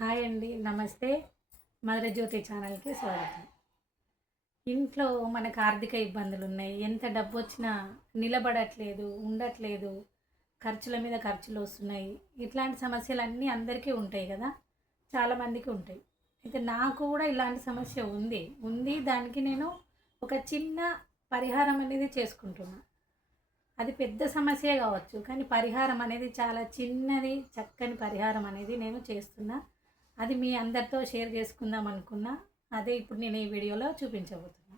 Hi అండి, నమస్తే. మధురజ్యోతి ఛానల్కి స్వాగతం. ఇంట్లో మనకు ఆర్థిక ఇబ్బందులు ఉన్నాయి. ఎంత డబ్బు వచ్చినా నిలబడట్లేదు, ఉండట్లేదు, ఖర్చుల మీద ఖర్చులు వస్తున్నాయి. ఇట్లాంటి సమస్యలన్నీ అందరికీ ఉంటాయి కదా, చాలామందికి ఉంటాయి. అయితే నాకు కూడా ఇలాంటి సమస్య ఉంది. దానికి నేను ఒక చిన్న పరిహారం అనేది చేసుకుంటున్నా. అది పెద్ద సమస్యే కావచ్చు, కానీ పరిహారం అనేది చాలా చిన్నది, చక్కని పరిహారం అనేది నేను చేస్తున్నా. అది మీ అందరితో షేర్ చేసుకుందాం అనుకున్నా. అదే ఇప్పుడు నేను ఈ వీడియోలో చూపించబోతున్నా.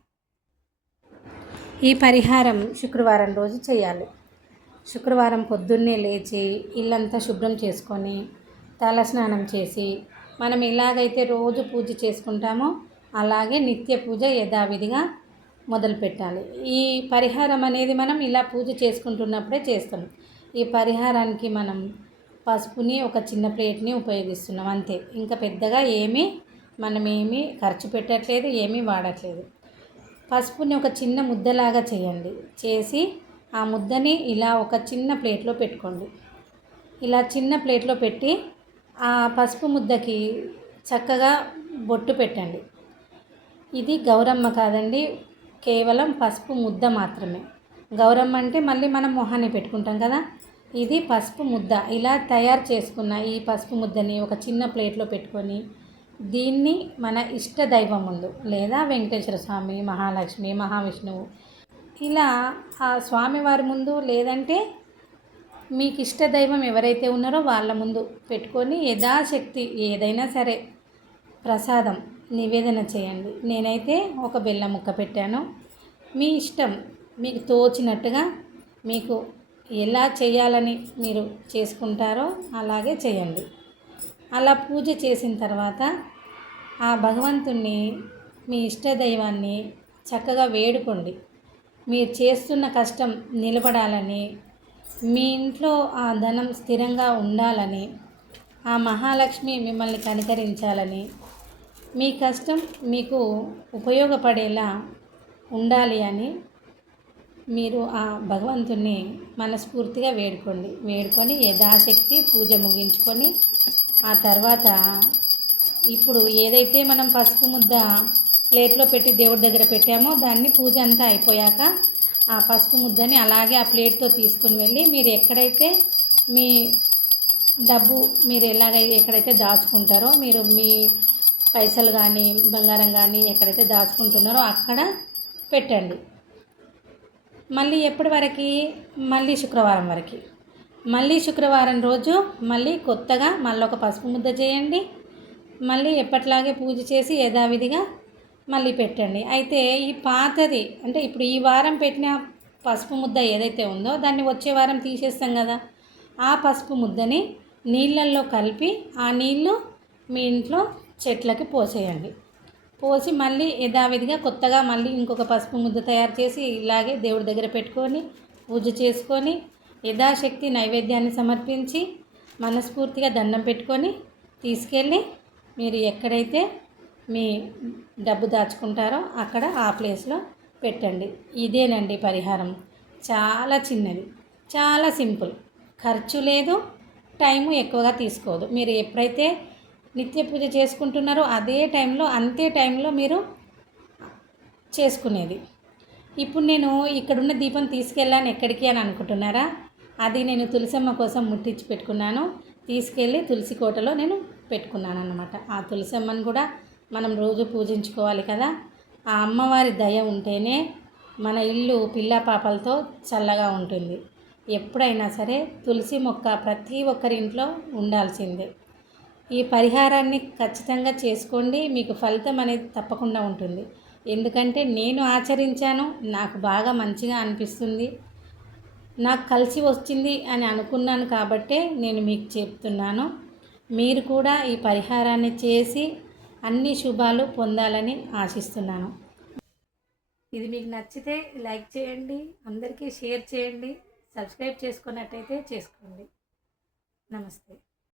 ఈ పరిహారం శుక్రవారం రోజు చేయాలి. శుక్రవారం పొద్దున్నే లేచి ఇల్లంతా శుభ్రం చేసుకొని తలస్నానం చేసి మనం ఎలాగైతే రోజు పూజ చేసుకుంటామో అలాగే నిత్య పూజ యథావిధిగా మొదలు పెట్టాలి. ఈ పరిహారం అనేది మనం ఇలా పూజ చేసుకుంటున్నప్పుడే చేస్తాం. ఈ పరిహారానికి మనం పసుపుని ఒక చిన్న ప్లేట్ని ఉపయోగిస్తున్నాం అంతే. ఇంకా పెద్దగా మనమేమీ ఖర్చు పెట్టట్లేదు, ఏమీ వాడట్లేదు. పసుపుని ఒక చిన్న ముద్దలాగా చేయండి. చేసి ఆ ముద్దని ఇలా ఒక చిన్న ప్లేట్లో పెట్టుకోండి. ఇలా చిన్న ప్లేట్లో పెట్టి ఆ పసుపు ముద్దకి చక్కగా బొట్టు పెట్టండి. ఇది గౌరమ్మ కాదండి, కేవలం పసుపు ముద్ద మాత్రమే. గౌరమ్మ అంటే మళ్ళీ మనం మొహాన్ని పెట్టుకుంటాం కదా, ఇది పసుపు ముద్ద. ఇలా తయారు చేసుకున్న ఈ పసుపు ముద్దని ఒక చిన్న ప్లేట్లో పెట్టుకొని దీన్ని మన ఇష్ట దైవం ముందు, లేదా వెంకటేశ్వర స్వామి, మహాలక్ష్మి, మహావిష్ణువు, ఇలా ఆ స్వామివారి ముందు, లేదంటే మీకు ఇష్ట దైవం ఎవరైతే ఉన్నారో వాళ్ళ ముందు పెట్టుకొని యథాశక్తి ఏదైనా సరే ప్రసాదం నివేదన చేయండి. నేనైతే ఒక బెల్లం ముక్క పెట్టాను. మీ ఇష్టం, మీకు తోచినట్టుగా మీకు ఎలా చేయాలని మీరు చేసుకుంటారో అలాగే చేయండి. అలా పూజ చేసిన తర్వాత ఆ భగవంతుణ్ణి, మీ ఇష్టదైవాన్ని చక్కగా వేడుకోండి. మీరు చేస్తున్న కష్టం నిలబడాలని, మీ ఇంట్లో ఆ ధనం స్థిరంగా ఉండాలని, ఆ మహాలక్ష్మి మిమ్మల్ని కనికరించాలని, మీ కష్టం మీకు ఉపయోగపడేలా ఉండాలి అని మీరు ఆ భగవంతుణ్ణి మనస్ఫూర్తిగా వేడుకొని యథాశక్తి పూజ ముగించుకొని ఆ తర్వాత ఇప్పుడు ఏదైతే మనం పసుపు ముద్ద ప్లేట్లో పెట్టి దేవుడి దగ్గర పెట్టామో దాన్ని పూజ అంతా అయిపోయాక ఆ పసుపు ముద్దని అలాగే ఆ ప్లేట్తో తీసుకొని వెళ్ళి మీరు ఎక్కడైతే మీ డబ్బు మీరు ఎక్కడైతే దాచుకుంటారో, మీరు మీ పైసలు కానీ బంగారం కానీ ఎక్కడైతే దాచుకుంటున్నారో అక్కడ పెట్టండి. మళ్ళీ ఎప్పటి వరకు? మళ్ళీ శుక్రవారం వరకు. మళ్ళీ శుక్రవారం రోజు మళ్ళీ కొత్తగా ఒక పసుపు ముద్ద చేయండి. మళ్ళీ ఎప్పట్లాగే పూజ చేసి యథావిధిగా మళ్ళీ పెట్టండి. అయితే ఈ పాతది, అంటే ఇప్పుడు ఈ వారం పెట్టిన పసుపు ముద్ద ఏదైతే ఉందో దాన్ని వచ్చే వారం తీసేస్తాం కదా, ఆ పసుపు ముద్దని నీళ్ళల్లో కలిపి ఆ నీళ్ళు మీ ఇంట్లో చెట్లకి పోసేయండి. పోసి మళ్ళీ యథావిధిగా కొత్తగా మళ్ళీ ఇంకొక పసుపు ముద్ద తయారు చేసి ఇలాగే దేవుడి దగ్గర పెట్టుకొని పూజ చేసుకొని యథాశక్తి నైవేద్యాన్ని సమర్పించి మనస్ఫూర్తిగా దండం పెట్టుకొని తీసుకెళ్ళి మీరు ఎక్కడైతే మీ డబ్బు దాచుకుంటారో అక్కడ ఆ ప్లేస్లో పెట్టండి. ఇదేనండి పరిహారం. చాలా చిన్నది, చాలా సింపుల్, ఖర్చు లేదు, టైము ఎక్కువగా తీసుకోదు. మీరు ఎప్పుడైతే నిత్య పూజ చేసుకుంటున్నారో అంతే టైంలో మీరు చేసుకునేది. ఇప్పుడు నేను ఇక్కడున్న దీపం తీసుకెళ్ళాను ఎక్కడికి అని అనుకుంటున్నారా? అది నేను తులసమ్మ కోసం ముట్టించి పెట్టుకున్నాను. తీసుకెళ్ళి తులసి కోటలో నేను పెట్టుకున్నాను అన్నమాట. ఆ తులసమ్మను కూడా మనం రోజు పూజించుకోవాలి కదా. ఆ అమ్మవారి దయ ఉంటేనే మన ఇల్లు పిల్ల పాపలతో చల్లగా ఉంటుంది. ఎప్పుడైనా సరే తులసి మొక్క ప్రతి ఒక్కరి ఇంట్లో ఉండాల్సిందే. ఈ పరిహారాన్ని ఖచ్చితంగా చేసుకోండి. మీకు ఫలితం అనేది తప్పకుండా ఉంటుంది. ఎందుకంటే నేను ఆచరించాను, నాకు బాగా మంచిగా అనిపిస్తుంది, నాకు కలిసి వచ్చింది అని అనుకున్నాను కాబట్టే నేను మీకు చెప్తున్నాను. మీరు కూడా ఈ పరిహారాన్ని చేసి అన్ని శుభాలు పొందాలని ఆశిస్తున్నాను. ఇది మీకు నచ్చితే లైక్ చేయండి, అందరికీ షేర్ చేయండి, సబ్స్క్రైబ్ చేసుకున్నట్టయితే చేసుకోండి. నమస్తే.